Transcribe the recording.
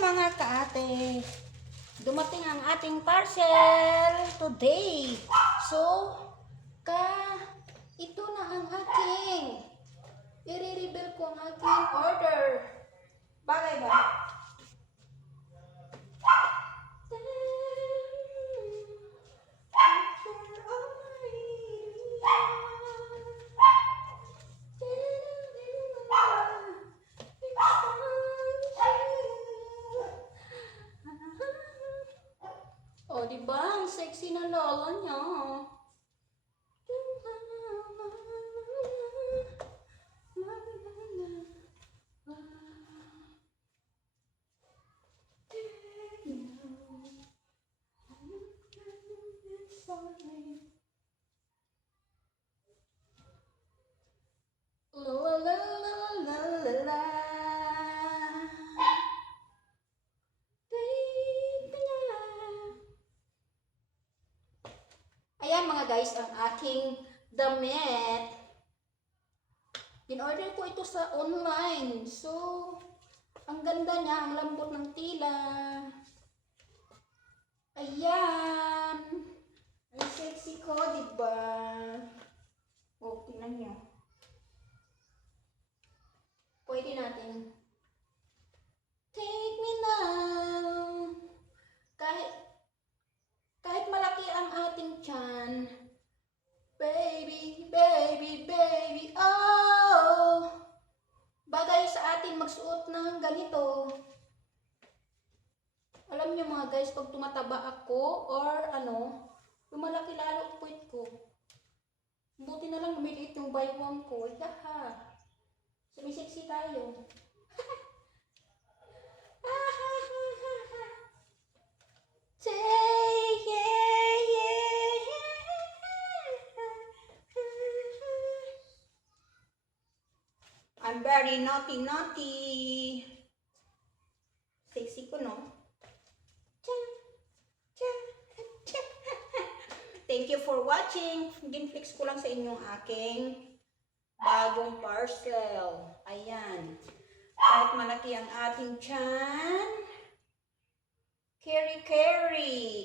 mga kaate, dumating ang ating parcel today. So, ito na ang aking, i-reveal ko ang aking order. Bagay ba? Oh, diba? Ang sexy na lolo niya. La la la la la la. Ayan mga guys, ang aking damit. In-order ko ito sa online. So, ang ganda niya, ang lambot ng tila. Ayan. Ang sexy ko, diba? O, tingnan nyo. Pwede natin. Take me now. Kahit malaki ang ating tiyan. Baby, baby, baby, oh! Bagay sa atin magsuot ng ganito. Alam niyo mga guys, pag tumataba ako or lumalaki lalo ang puwit ko. Buti na lang lumiliit yung baywang ko. Yaha. Sumisexy tayo. I'm very naughty. Sexy ko, no? Thank you for watching. Ginflix ko lang sa inyong aking bagong parcel. Ayan. Kahit malaki ang ating tiyan. Carry.